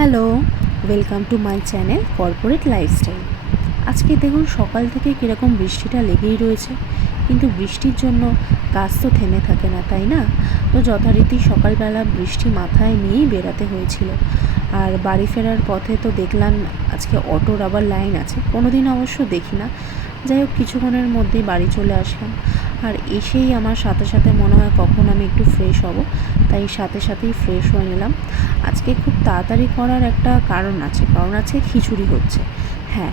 Hello, welcome to my channel corporate lifestyle. আজকে দেখুন সকাল থেকে কীরকম বৃষ্টিটা লেগেই রয়েছে, কিন্তু বৃষ্টির জন্য কাজ তো থেমে থাকে না, তাই না? তো যথারীতি সকালবেলা বৃষ্টি মাথায় নিয়েই বেরাতে হয়েছিল। আর বাড়ি ফেরার পথে তো দেখলাম আজকে অটোর আবার লাইন আছে, কোনো দিন অবশ্য দেখি না। যাই হোক, কিছুক্ষণের মধ্যেই বাড়ি চলে আসলাম। আর এসেই আমার সাথে সাথে মনে হয় কখন আমি একটু ফ্রেশ হব, তাই সাথে সাথেই ফ্রেশ হয়ে নিলাম। আজকে খুব তাড়াতাড়ি করার একটা কারণ আছে খিচুড়ি হচ্ছে। হ্যাঁ,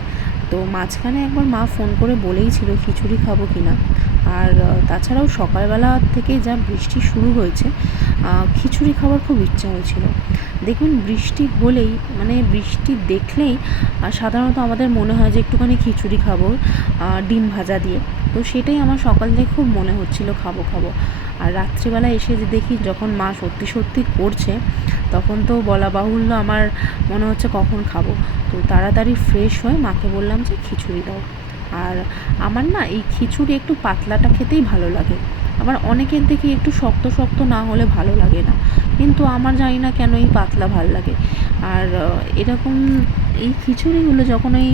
তো মাঝখানে একবার মা ফোন করে বলেই ছিল খিচুড়ি খাবো কি না। আর তাছাড়াও সকালবেলা থেকেই যা বৃষ্টি শুরু হয়েছে, খিচুড়ি খাওয়ার খুব ইচ্ছা হয়েছিল। দেখুন, বৃষ্টি হলেই বৃষ্টি দেখলেই সাধারণত আমাদের মনে হয় যে একটুখানি খিচুড়ি খাবো ডিম ভাজা দিয়ে। তো সেটাই আমার সকাল থেকে খুব মনে হচ্ছিল খাবো। আর রাত্রিবেলা এসে যে দেখি যখন মা সত্যি করছে, তখন তো বলা বাহুল্য আমার মনে হচ্ছে কখন খাবো। তো তাড়াতাড়ি ফ্রেশ হয়ে মাকে বললাম যে খিচুড়ি দাও। আর আমার না এই খিচুড়ি একটু পাতলাটা খেতেই ভালো লাগে। আবার অনেকের দেখি একটু শক্ত না হলে ভালো লাগে না, কিন্তু আমার জানি না কেন এই পাতলা ভাল লাগে। আর এরকম এই খিচুড়িগুলো যখন ওই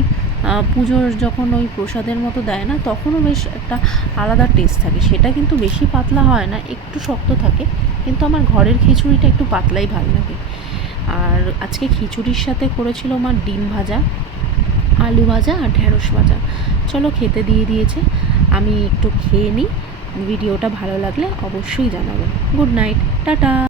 পুজোর যখন ওই প্রসাদের মতো দেয় না, তখনও বেশ একটা আলাদা টেস্ট থাকে। সেটা কিন্তু বেশি পাতলা হয় না, একটু শক্ত থাকে, কিন্তু আমার ঘরের খিচুড়িটা একটু পাতলাই ভালো লাগে। আর আজকে খিচুড়ির সাথে করেছিল আমার ডিম ভাজা, আলু ভাজা আর ঢ্যাঁড়স ভাজা। চলো, খেতে দিয়ে দিয়েছে, আমি একটু খেয়ে নিই। ভিডিওটা ভালো লাগলে অবশ্যই জানাবেন। Good night, tata.